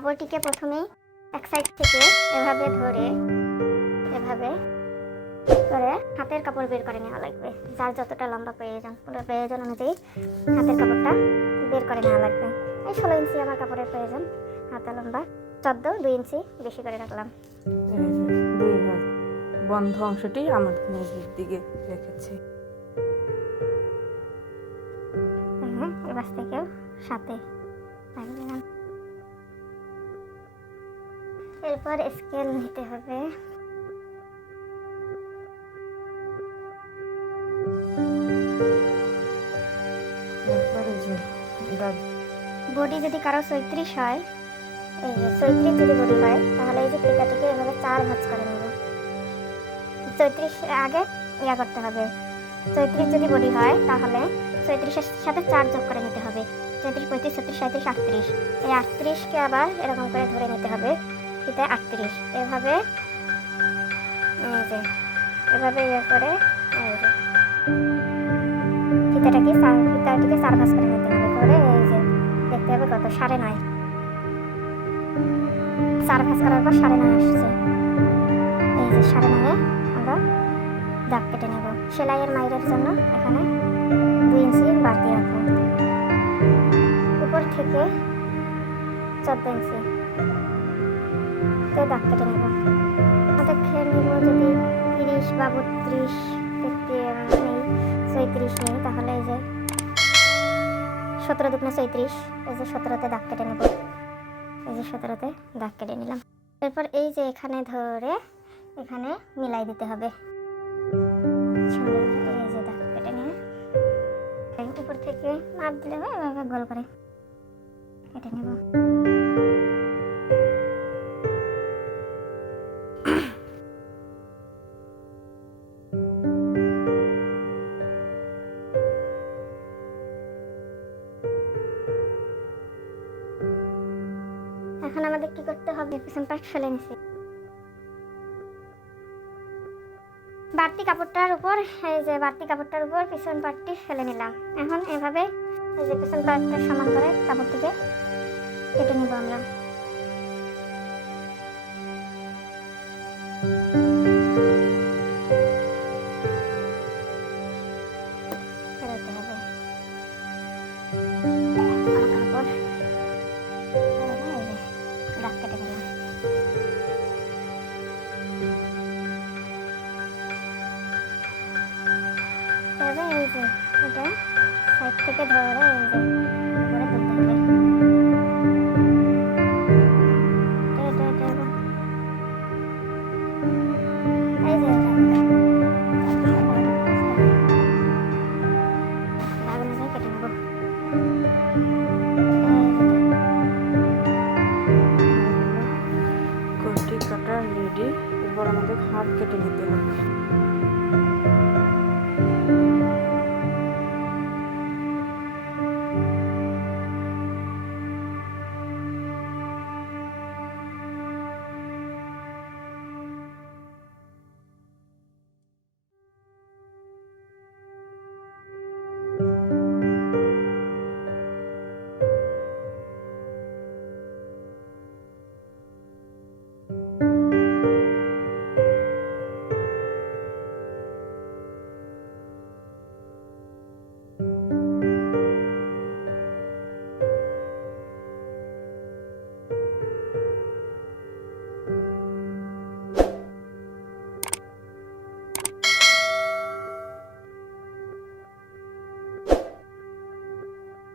কাপড়টিকে প্রথমেই এক সাইড থেকে এভাবে ধরে এভাবে করে হাতের কাপড় বের করে নেওয়া লাগবে। যার যতটা লম্বা প্রয়োজন অনুযায়ী হাতের কাপড়টা বের করে নেওয়া লাগবে। এই 16 ইঞ্চি আমার কাপড়ের প্রয়োজন, হাতা লম্বা 2 ইঞ্চি বেশি করে রাখলাম। দুই ভাগ বন্ধ অংশটি আমার নিজের দিকে রেখেছি। এবার থেকেও সাথে দিলাম। এরপর স্কেল নিতে হবে। বডি যদি কারো 34 হয়, এই যে 34 যদি বডি হয় তাহলে এই যে ফিতাটিকে এভাবে 4 ভাঁজ করে নেব। 34 আগে ইয়া করতে হবে। 34 যদি বডি হয় তাহলে 34 এর সাথে 4 যোগ করে নিতে হবে। 34, 35, 36, 37, 38। এই 38কে আবার এরকম করে ধরে নিতে হবে। ফিতায় 38 এভাবে এভাবে ইয়ে করে ফিতাটিকে 4 ভাঁজ করে নিতে হবে। করে এই যে দেখতে হবে কত 9.5। 4 ভাঁজ করার পর 9.5 আসছে। এই যে 9.5 আমরা দাগ কেটে নেব। সেলাইয়ের মাইরের জন্য এখানে 2 ইঞ্চি বাড়তি রাখবো। উপর থেকে 14 ইঞ্চি দাগ কেটে নেব। দেখে নেব যদি 30 বা 32 নেই, 34 নেই, তাহলে এই যে 17 দুগুণে 34, এই যে 17তে দাগ কেটে নেব। এই যে 17তে দাগ কেটে নিলাম। এরপর এই যে এখানে ধরে এখানে মিলাই দিতে হবে। এই যে দাগ কেটে নিয়ে উপর থেকে মাপ দিলে এভাবে গোল করে কেটে নেব। এখন আমাদের কি করতে হবে? পিছন পাট ফেলে নিছি। বাড়তি কাপড়টার উপর পিছন পাটটি ফেলে নিলাম। এখন এভাবে এই যে পিছন পাটটা সমান করে কাপড়টিকে কেটে নিব আমরা। ফেলতে হবে কাপড় দাগ কেটে নিলাম। এই যে এটা সাইড থেকে ধরে এই যে উপরে তুলতে হবে। এই যে দাগ অনুযায়ী কেটে নেব। কোটি কাটা রেডি। এবার আমাদের হাত কেটে নিতে হবে।